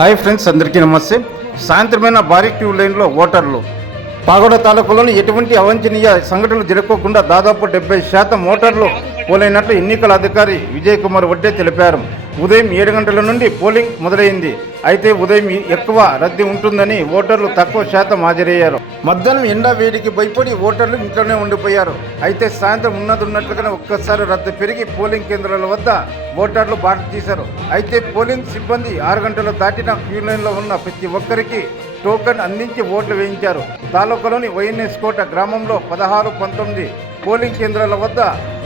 Hi friends, అందరికీ నమస్తే. సాయంత్రమైన భారీ క్యూ లైన్లో ఓటర్లు. పాగోడ తాలూకాలోని ఎటువంటి అవాంఛనీయ సంఘటనలు జరగకుండా దాదాపు 70% ఓటర్లు పోలైనట్లు ఎన్నికల అధికారి విజయ్ కుమార్ వడ్డే తెలిపారు. ఉదయం 7 గంటల నుండి పోలింగ్ మొదలైంది. అయితే ఉదయం ఎక్కువ రద్దీ ఉంటుందని ఓటర్లు తక్కువ శాతం హాజరయ్యారు. మధ్యాహ్నం ఎండా వేడికి భయపడి ఓటర్లు ఇంట్లోనే ఉండిపోయారు. అయితే సాయంత్రం ఉన్నట్లుగానే ఒక్కసారి రద్దీ పెరిగి పోలింగ్ కేంద్రాల వద్ద ఓటర్లు బాట తీశారు. అయితే పోలింగ్ సిబ్బంది 6 గంటలు దాటిన క్యూ లైన్లో ఉన్న ప్రతి ఒక్కరికి టోకెన్ అందించి ఓట్లు వేయించారు. తాలూకాలోని వైఎన్ఎస్ కోట గ్రామంలో 16, 19 పోలింగ్ కేంద్రాల వద్ద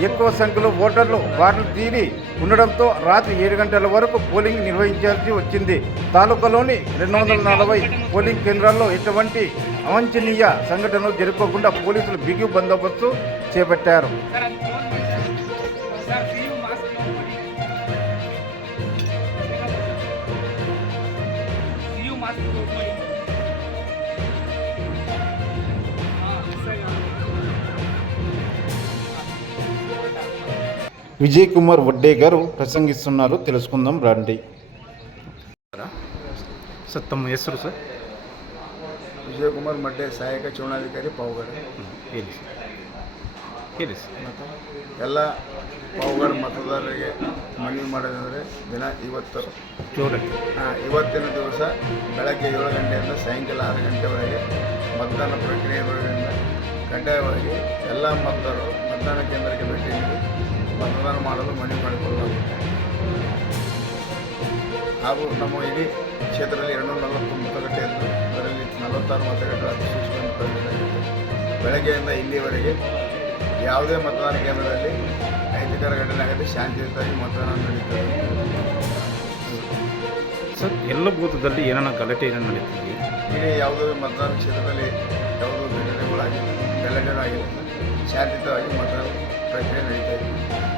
ఎక్కువ సంఖ్యలో ఓటర్లు బాటలు తీరి ఉండడంతో రాత్రి 7 గంటల వరకు పోలింగ్ నిర్వహించాల్సి వచ్చింది. తాలూకాలోని 240 పోలింగ్ కేంద్రాల్లో ఎటువంటి అవాంఛనీయ సంఘటనలు జరగకుండా పోలీసులు బిగి బందోబస్తు చేపట్టారు. విజయ్ కుమార్ వడ్డే గారు ప్రసంగిస్తున్నారు, తెలుసుకుందాం రండి. ಸರ್, ತಮ್ಮ ಹೆಸರು ಸರ್? ವಿಜಯ್ ಕುಮಾರ್ ಮಡ್ಡೆ, ಸಹಾಯಕ ಚುನಾವಣಾಧಿಕಾರಿ ಪಾವಗಡ. ಹೇಳಿ ಸರ್. ಎಲ್ಲ ಪಾವಗಡ ಮತದಾರರಿಗೆ ಮನವಿ ಮಾಡೋದಂದರೆ ಇವತ್ತಿನ ದಿವಸ ಬೆಳಗ್ಗೆ 7 ಗಂಟೆಯಿಂದ ಸಾಯಂಕಾಲ 6 ಗಂಟೆವರೆಗೆ ಮತದಾನ ಪ್ರಕ್ರಿಯೆ ಇರುವುದರಿಂದ ಕಡ್ಡಾಯವಾಗಿ ಎಲ್ಲ ಮತದಾರರು ಮತದಾನ ಕೇಂದ್ರಕ್ಕೆ ಭೇಟಿ ನೀಡಿ ಮತದಾನ ಮಾಡಲು ಮನವಿ ಮಾಡಿಕೊಳ್ಳಲಾಗುತ್ತದೆ. ಹಾಗೂ ನಮ್ಮ ಇಡೀ ಕ್ಷೇತ್ರದಲ್ಲಿ 240 ಮತಗಟ್ಟೆ ಇದ್ದು ಅದರಲ್ಲಿ 46 ಮತಗಟ್ಟೆ ಅತಿ ಸೂಕ್ಷ್ಮ ಪ್ರವೇಶಿಸಿದೆ. ಬೆಳಗ್ಗೆಯಿಂದ ಇಲ್ಲಿವರೆಗೆ ಯಾವುದೇ ಮತದಾನ ಕೇಂದ್ರದಲ್ಲಿ ಅಹಿತಕರ ಘಟನೆ ಆಗದೆ ಶಾಂತಿಯುತವಾಗಿ ಮತದಾನ ನಡೀತದೆ. ಸರ್, ಎಲ್ಲ ಬೂತದಲ್ಲಿ ಏನಾನ ಗಲಾಟೆ ನಡೀತಿದೆ? ಇಡೀ ಯಾವುದೇ ಮತದಾನ ಕ್ಷೇತ್ರದಲ್ಲಿ ಯಾವುದೋ ಗಲಾಟೆನೂ ಆಗಿಲ್ಲ. ಶಾಂತಿಯುತವಾಗಿ ಮತದಾನ ಪ್ರಕ್ರಿಯೆ ನಡೀತಾ ಇದೆ.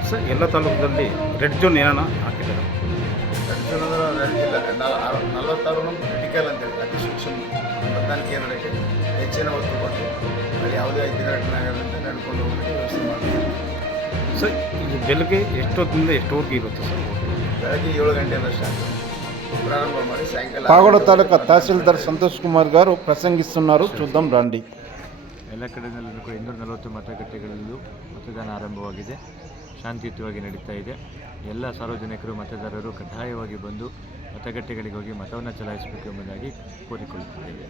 ಸರ್, ಎಲ್ಲ ತಾಲೂಕಲ್ಲಿ ರೆಡ್ ಝೋನ್ ಏನಾನ ಹಾಕಿದ್ದಾರೆ? ರೆಡ್ ಝೋನ್ ಅಂದರೆ ಇಲ್ಲ, 46 ಕ್ರಿಟಿಕಲ್ ಅಂತೇಳಿ ಅತಿ ಸೂಕ್ಷ್ಮ ಮತದಾನ ಕೇಂದ್ರಕ್ಕೆ ಹೆಚ್ಚಿನ ಒತ್ತು ಕೊಟ್ಟು ಅಲ್ಲಿ ಯಾವುದೇ ಅಹಿತಕರ ಘಟನೆ ಆಗದಂತೆ ನಡ್ಕೊಂಡು ಹೋಗೋಕ್ಕೆ ವ್ಯವಸ್ಥೆ ಮಾಡ್ತೀವಿ. ಸರ್, ಇದು ಬೆಳಗ್ಗೆ ಎಷ್ಟೊತ್ತಿಂದ ಎಷ್ಟೊತ್ತಿಗೆ ಇರುತ್ತೆ ಸರ್? ಬೆಳಗ್ಗೆ 7 ಗಂಟೆಯಿಂದ ಸ್ಟಾರ್ಟ್ ಪ್ರಾರಂಭ ಮಾಡಿ ಸಾಯಂಕಾಲ. పాగోడ తాలూకా తహసీల్దార్ సంతోష్ కుమార్ గారు ప్రసంగిస్తున్నారు, చూద్దాం రండి. ಎಲ್ಲ ಕಡೆಯಲ್ಲೂ 240 ಮತಗಟ್ಟೆಗಳಲ್ಲೂ ಮತದಾನ ಆರಂಭವಾಗಿದೆ. ಶಾಂತಿಯುತವಾಗಿ ನಡೀತಾ ಇದೆ. ಎಲ್ಲ ಸಾರ್ವಜನಿಕರು ಮತದಾರರು ಕಡ್ಡಾಯವಾಗಿ ಬಂದು ಮತಗಟ್ಟೆಗಳಿಗೆ ಹೋಗಿ ಮತವನ್ನು ಚಲಾಯಿಸಬೇಕು ಎಂಬುದಾಗಿ ಕೋರಿಕೊಳ್ಳುತ್ತಿದ್ದೇವೆ.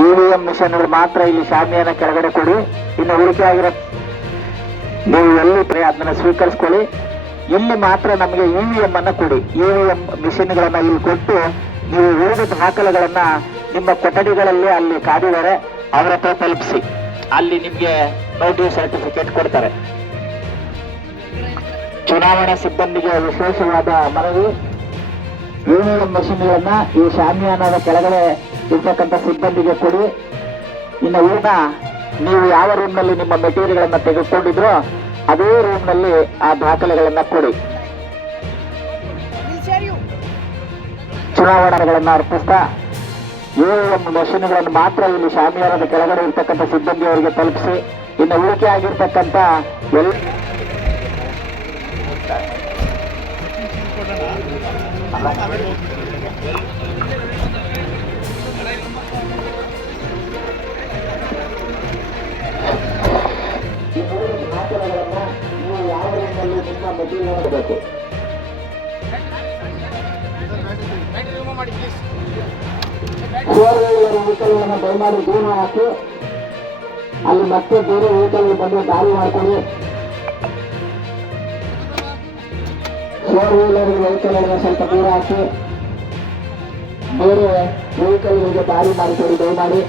ಇವಿಎಂ ಮಿಷನ್ಗಳು ಮಾತ್ರ ಇಲ್ಲಿ ಶಾಮಿಯಾನ ಕೆಳಗಡೆ ಕೊಡಿ. ಇನ್ನು ಉಳಿಕೆ ಆಗಿರೋ ನೀವು ಎಲ್ಲಿ ಅದನ್ನ ಸ್ವೀಕರಿಸ್ಕೊಳ್ಳಿ. ಇಲ್ಲಿ ಮಾತ್ರ ನಮಗೆ ಇವಿಎಂ ಅನ್ನ ಕೊಡಿ. ಇವಿಎಂ ಮಿಷನ್ಗಳನ್ನ ಇಲ್ಲಿ ಕೊಟ್ಟು ನೀವು ಉಳಿದ ದಾಖಲೆಗಳನ್ನ ನಿಮ್ಮ ಕೊಠಡಿಗಳಲ್ಲಿ ಅಲ್ಲಿ ಕಾದಿದ್ದಾರೆ ಅವರ ಹತ್ರ ತಲುಪಿಸಿ. ಅಲ್ಲಿ ನಿಮ್ಗೆ ನೋಟಿಸ್ ಸರ್ಟಿಫಿಕೇಟ್ ಕೊಡ್ತಾರೆ. ಚುನಾವಣಾ ಸಿಬ್ಬಂದಿಗೆ ವಿಶೇಷವಾದ ಮನವಿ, ಇವಿಎಂ ಮಷಿನ್ಗಳನ್ನ ಈ ಶಾಮಿಯಾನದ ಕೆಳಗಡೆ ಇರ್ತಕ್ಕಂಥ ಸಿಬ್ಬಂದಿಗೆ ಕೊಡಿ. ಇನ್ನು ಉಳಿದ ನೀವು ಯಾವ ರೂಮ್ನಲ್ಲಿ ನಿಮ್ಮ ಮೆಟೀರಿಯಲ್ಗಳನ್ನ ತೆಗೆದುಕೊಂಡಿದ್ರೋ ಅದೇ ರೂಮ್ನಲ್ಲಿ ಆ ದಾಖಲೆಗಳನ್ನ ಕೊಡಿ. ಚುನಾವಣೆಗಳನ್ನ ಅರ್ಪಿಸ್ತಾ ಇವಿಎಂ ಮಷಿನ್ಗಳನ್ನು ಮಾತ್ರ ಇಲ್ಲಿ ಶಾಮಿಯಾನದ ಕೆಳಗಡೆ ಇರ್ತಕ್ಕಂಥ ಸಿಬ್ಬಂದಿಯವರಿಗೆ ತಲುಪಿಸಿ. ಇನ್ನು ಉಳಿಕೆ ಆಗಿರ್ತಕ್ಕಂಥ ಎಲ್ಲ ಮಾಡಬೇಕು. ಫೋರ್ ವೀಲರ್ ವೆಹಿಕಲ್ಗಳನ್ನು ದಯಮಾಡಿ ದೂರ ಹಾಕಿ ಅಲ್ಲಿ ಮತ್ತೆ ಬೇರೆ ವೆಹಿಕಲ್ ಬಂದು ದಾರಿ ಮಾಡ್ಕೊಳ್ಳಿ. ಫೋರ್ ವೀಲರ್ ವೆಹಿಕಲ್ಗಳನ್ನು ಸ್ವಲ್ಪ ದೂರ ಹಾಕಿ ಬೇರೆ ವೆಹಿಕಲ್ಗಳಿಗೆ ದಾರಿ ಮಾಡಿಕೊಡಿ ದಯಮಾಡಿ.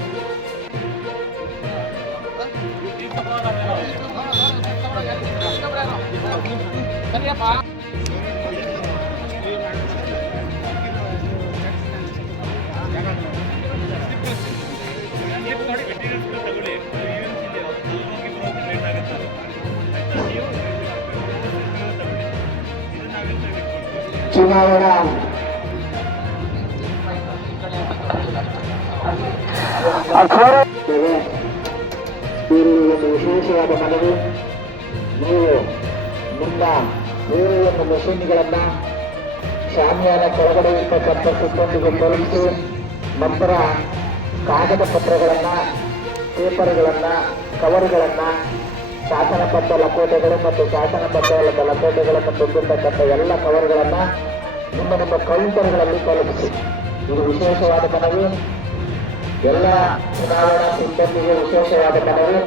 ಚುನಾವಣಾ ಇಲ್ಲಿ ಒಂದು ವಿಶೇಷವಾದ ಮನವಿ, ನೀವು ನಿಮ್ಮ EVM ಮೆಷಿನ್ಗಳನ್ನ ಶಾಮಿಯಾನ ಕೆಳಗಡೆ ಇರ್ತಕ್ಕಂಥ ಸಿಬ್ಬಂದಿಗೆ ತಲುಪಿಸಿ ನಂತರ ಕಾಗದ ಪತ್ರಗಳನ್ನ, ಪೇಪರ್ಗಳನ್ನ, ಕವರ್ಗಳನ್ನ, ಶಾಸನಬದ್ಧ ಲಕೋಟೆಗಳು ಮತ್ತು ಶಾಸನಬದ್ಧವಲ್ಲದ ಲಕೋಟೆಗಳನ್ನು ತುಂಬಿರ್ತಕ್ಕಂಥ ಎಲ್ಲ ಕವರ್ಗಳನ್ನ ನಿಮ್ಮ ಕೌಂಟರ್ಗಳಲ್ಲಿ ತಲುಪಿಸಿ. ಇದು ವಿಶೇಷವಾದ ಮನವಿ. ಎಲ್ಲ ಚುನಾವಣಾ ಸಿಬ್ಬಂದಿಗೆ ವಿಶೇಷವಾದ ಮನವಿ.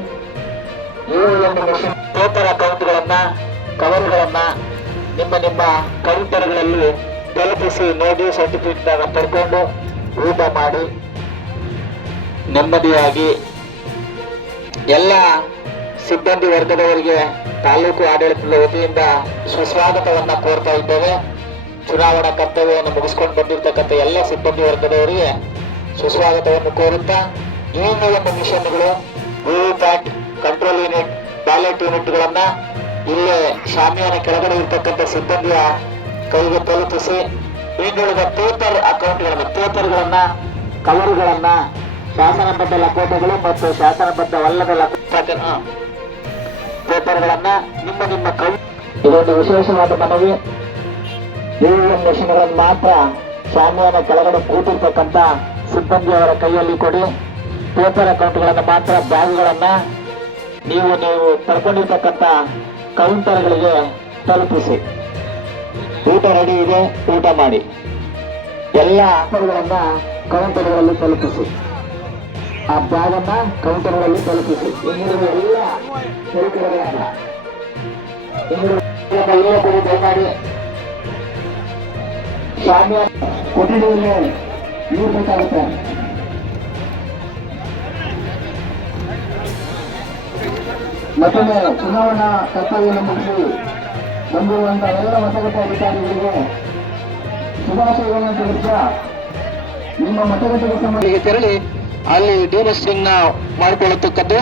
EVM ಮೆಷಿನ್ ಪೇಪರ್ ಅಕೌಂಟ್ಗಳನ್ನ, ಕವರ್ಗಳನ್ನ ನಿಮ್ಮ ಕೌಂಟರ್ಗಳಲ್ಲಿ ತಲುಪಿಸಿ ನೋಡಿ ಸರ್ಟಿಫಿಕೇಟ್ ಪಡ್ಕೊಂಡು ಊಟ ಮಾಡಿ ನೆಮ್ಮದಿಯಾಗಿ. ಎಲ್ಲ ಸಿಬ್ಬಂದಿ ವರ್ಗದವರಿಗೆ ತಾಲೂಕು ಆಡಳಿತದ ವತಿಯಿಂದ ಸುಸ್ವಾಗತವನ್ನ ಕೋರ್ತಾ ಇದ್ದೇವೆ. ಚುನಾವಣಾ ಕರ್ತವ್ಯವನ್ನು ಮುಗಿಸ್ಕೊಂಡು ಬಂದಿರತಕ್ಕಂಥ ಎಲ್ಲ ಸಿಬ್ಬಂದಿ ವರ್ಗದವರಿಗೆ ಸುಸ್ವಾಗತವನ್ನು ಕೋರುತ್ತಾ, EVM ಮಿಷನ್ಗಳು, ವಿವಿಪ್ಯಾಟ್, ಕಂಟ್ರೋಲ್ ಯೂನಿಟ್, ಬ್ಯಾಲೆಟ್ ಯೂನಿಟ್ಗಳನ್ನ ಇಲ್ಲೇ ಶಾಮಿಯಾನ ಕೆಳಗಡೆ ಇರ್ತಕ್ಕಂಥ ಸಿಬ್ಬಂದಿಯ ಕೈಗೆ ತಲುಪಿಸಿ ಇನ್ನುಳಿದ ಪೇಪರ್ ಅಕೌಂಟ್ಗಳನ್ನ, ಪೇಪರ್ಗಳನ್ನ, ಕವರ್ಗಳನ್ನ, ಶಾಸನಬದ್ಧ ಲಕೋಟೆಗಳು ಮತ್ತು ಶಾಸನಬದ್ಧವಲ್ಲದ ಪೇಪರ್ಗಳನ್ನ ನಿಮ್ಮ ಇದೊಂದು ವಿಶೇಷವಾದ ಮನವಿ. EVM ಮೆಷಿನ್ಗಳನ್ನು ಮಾತ್ರ ಶಾಮಿಯಾನ ಕೆಳಗಡೆ ಕೂತಿರ್ತಕ್ಕಂಥ ಸಿಬ್ಬಂದಿಯವರ ಕೈಯಲ್ಲಿ ಕೊಡಿ. ಪೇಪರ್ ಅಕೌಂಟ್ಗಳನ್ನು ಮಾತ್ರ ಬ್ಯಾಗ್ಗಳನ್ನ ನೀವು ಪಡ್ಕೊಂಡಿರ್ತಕ್ಕಂಥ ಕೌಂಟರ್ಗಳಿಗೆ ತಲುಪಿಸಿ. ಊಟ ರೆಡಿ ಇದೆ, ಊಟ ಮಾಡಿ. ಎಲ್ಲ ಆಫರ್ಗಳನ್ನ ಕೌಂಟರ್ಗಳಲ್ಲಿ ತಲುಪಿಸಿ. ಆ ಬ್ಯಾಗನ್ನ ಕೌಂಟರ್ಗಳಲ್ಲಿ ತಲುಪಿಸಿ. ಇನ್ನುಳಿದ ಎಲ್ಲ ಸರಕುಗಳನ್ನ ದಯಮಾಡಿ ಶಾಮಿಯ ಕೊಠಡಿಯಲ್ಲಿ ನೀರು ಬೇಕಾಗುತ್ತೆ. ಮತ್ತೊಮ್ಮೆ ಚುನಾವಣಾ ಕರ್ತವ್ಯವನ್ನು ಮುಗಿಸಿ ಬಂದಿರುವಂತಹ ಎಲ್ಲ ಮತಗಟ್ಟೆ ಅಧಿಕಾರಿಗಳಿಗೆ ಶುಭಾಶಯಗಳನ್ನು ತಿಳಿಸುತ್ತಾ ನಿಮ್ಮ ಮತಗಟ್ಟೆಗೆ ಸಂಬಂಧಿಗೆ ತೆರಳಿ ಅಲ್ಲಿ ಡಿಲಿಸ್ಟಿಂಗ್ ಮಾಡಿಕೊಳ್ಳತಕ್ಕದ್ದು.